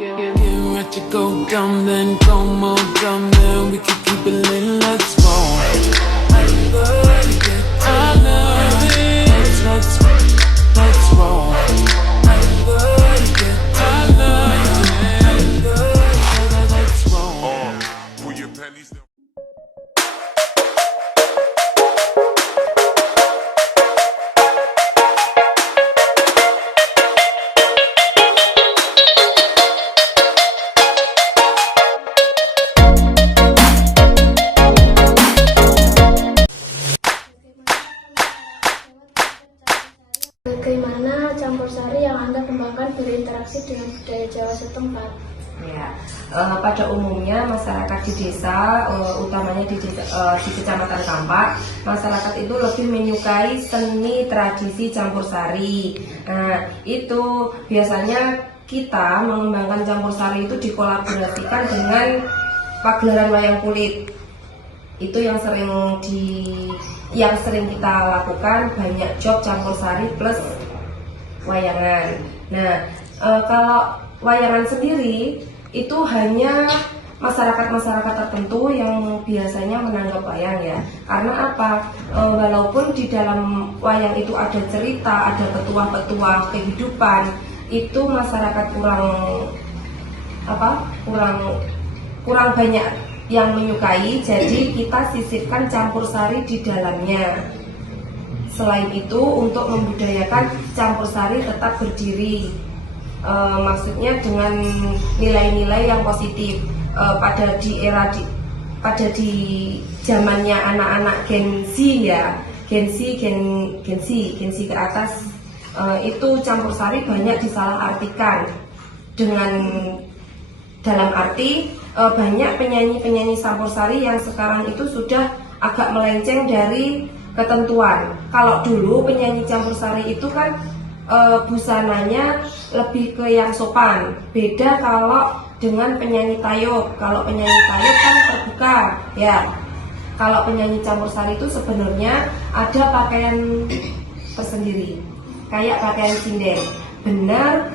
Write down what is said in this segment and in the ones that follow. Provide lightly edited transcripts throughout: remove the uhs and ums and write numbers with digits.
Getting ready to go dumb, then go more dumb, then we can keep it lit, let's roll. I love it, let's roll. I love it, let's roll. Pull your panties down. Bagaimana campur sari yang Anda kembangkan berinteraksi dengan budaya Jawa setempat? Ya, pada umumnya masyarakat di desa, utamanya di Kecamatan Kampak, masyarakat itu lebih menyukai seni tradisi campur sari. Nah, itu biasanya kita mengembangkan campur sari itu dikolaborasikan dengan pagelaran wayang kulit. Itu yang sering kita lakukan, banyak job campur sari plus wayangan. Nah, kalau wayangan sendiri itu hanya masyarakat tertentu yang biasanya menanggap wayang ya. Karena apa? Walaupun di dalam wayang itu ada cerita, ada petuah-petuah kehidupan, itu masyarakat kurang banyak yang menyukai. Jadi kita sisipkan campur sari di dalamnya. Selain itu, untuk membudayakan campur sari tetap berdiri, maksudnya dengan nilai-nilai yang positif. Pada di zamannya anak-anak Gen Z ya, Gen Z ke atas, itu campur sari banyak disalahartikan dengan dalam arti banyak penyanyi campur sari yang sekarang itu sudah agak melenceng dari ketentuan. Kalau dulu penyanyi campur sari itu kan busananya lebih ke yang sopan. Beda kalau dengan penyanyi tayub. Kalau penyanyi tayub kan terbuka, ya. Kalau penyanyi campur sari itu sebenarnya ada pakaian tersendiri, kayak pakaian sinden. Benar,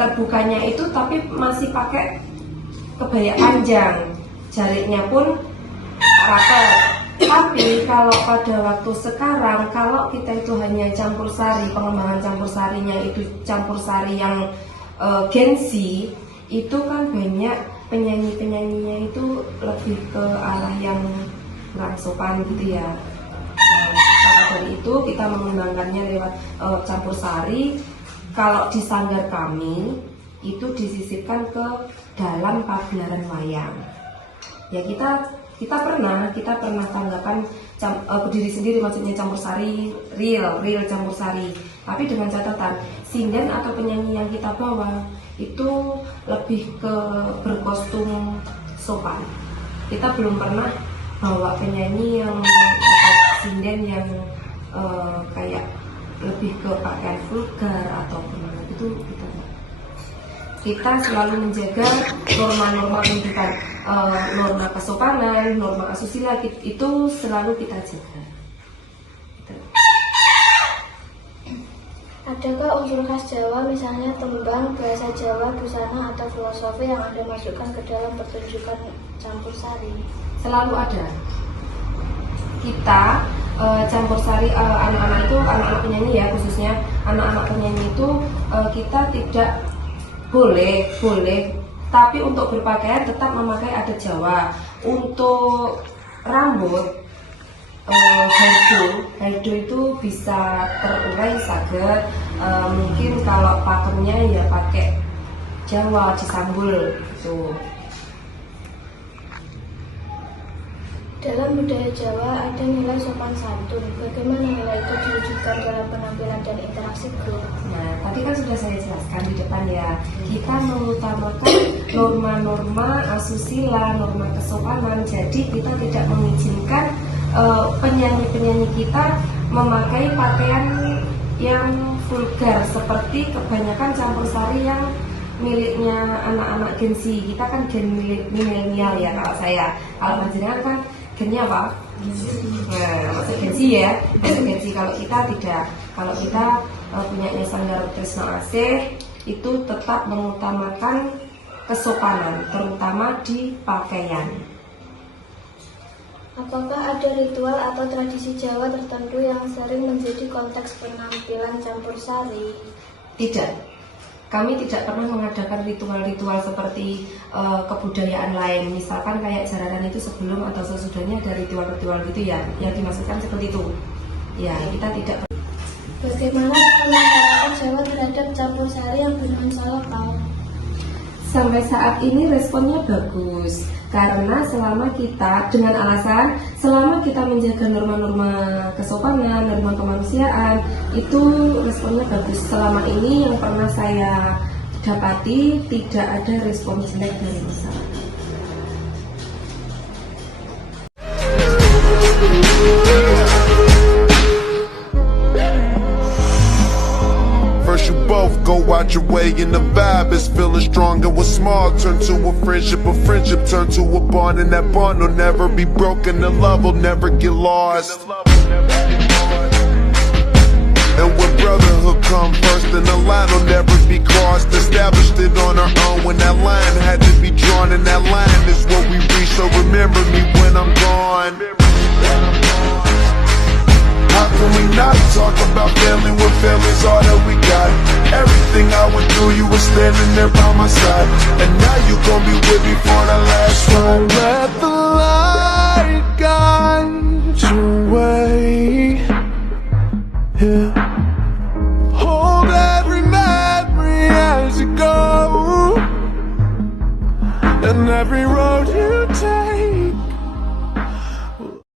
terbukanya itu tapi masih pakai kebaya panjang, jaritnya pun rapat. Tapi kalau pada waktu sekarang, kalau kita itu hanya campur sari, pengembangan campur sarinya itu campur sari yang Gen Z, itu kan banyak penyanyinya itu lebih ke arah yang kurang sopan gitu ya. Nah, maka dari itu kita mengembangkannya lewat campur sari. Kalau di sanggar kami itu disisipkan ke dalam pagelaran wayang. Ya kita pernah tanggapan berdiri sendiri, maksudnya campur sari real campur sari. Tapi dengan catatan sinden atau penyanyi yang kita bawa itu lebih ke berkostum sopan. Kita belum pernah bawa penyanyi yang sinden yang kayak lebih ke pakaian vulgar atau itu kita selalu menjaga norma-norma kehidupan, norma kesopanan, norma asusila itu selalu kita jaga. Adakah unsur khas Jawa, misalnya tembang, bahasa Jawa, busana, atau filosofi yang Anda masukkan ke dalam pertunjukan campur sari? Selalu ada. Kita campur sari anak-anak itu, anak-anak penyanyi ya, khususnya anak-anak penyanyi itu kita tidak boleh, tapi untuk berpakaian tetap memakai adat Jawa. Untuk rambut, hairdo itu bisa terurai saged. Mungkin kalau pakemnya ya pakai Jawa disambul gitu. Dalam budaya Jawa ada nilai sopan santun. Bagaimana nilai itu diwujudkan dalam penampilan dan interaksi grup? Nah, tadi kan sudah saya jelaskan di depan ya. Kita mengutamakan norma-norma asusila, norma kesopanan. Jadi kita tidak mengizinkan penyanyi-penyanyi kita memakai pakaian yang vulgar seperti kebanyakan campur sari yang miliknya anak-anak Gen Z. Kita kan gen milenial ya kalau saya. Kalau panjenengan kan gennya apa? Nah, maksud Gen Z ya. Maksud Gen Z. Kalau kita tidak. Kalau kita punya Sanggar Tresno Asih itu tetap mengutamakan kesopanan, terutama di pakaian. Apakah ada ritual atau tradisi Jawa tertentu yang sering menjadi konteks penampilan campur sari? Tidak, kami tidak pernah mengadakan ritual-ritual seperti kebudayaan lain. Misalkan kayak jaranan itu sebelum atau sesudahnya ada ritual-ritual gitu ya, yang dimaksudkan seperti itu. Ya, kita tidak. Bagaimana masyarakat Jawa terhadap campur sari yang bernuansa lokal? Sampai saat ini responnya bagus, karena selama kita, dengan alasan selama kita menjaga norma-norma kesopanan, norma kemanusiaan, itu responnya bagus. Selama ini yang pernah saya dapati tidak ada respon jelek dari masyarakat. First you both go out your way and the vibe is feeling strong. And what's small turn to a friendship turn to a bond. And that bond will never be broken, the love will never get lost. And when brotherhood come first, then the line will never be crossed. Established it on our own when that line had to be drawn. And that line is what we reach, so remember me when I'm gone. How can we not talk about family when family's all that we got? Everything I went through, you were standing there by my side. And now you gon' be with me for the last ride. Let the light guide your way. Yeah.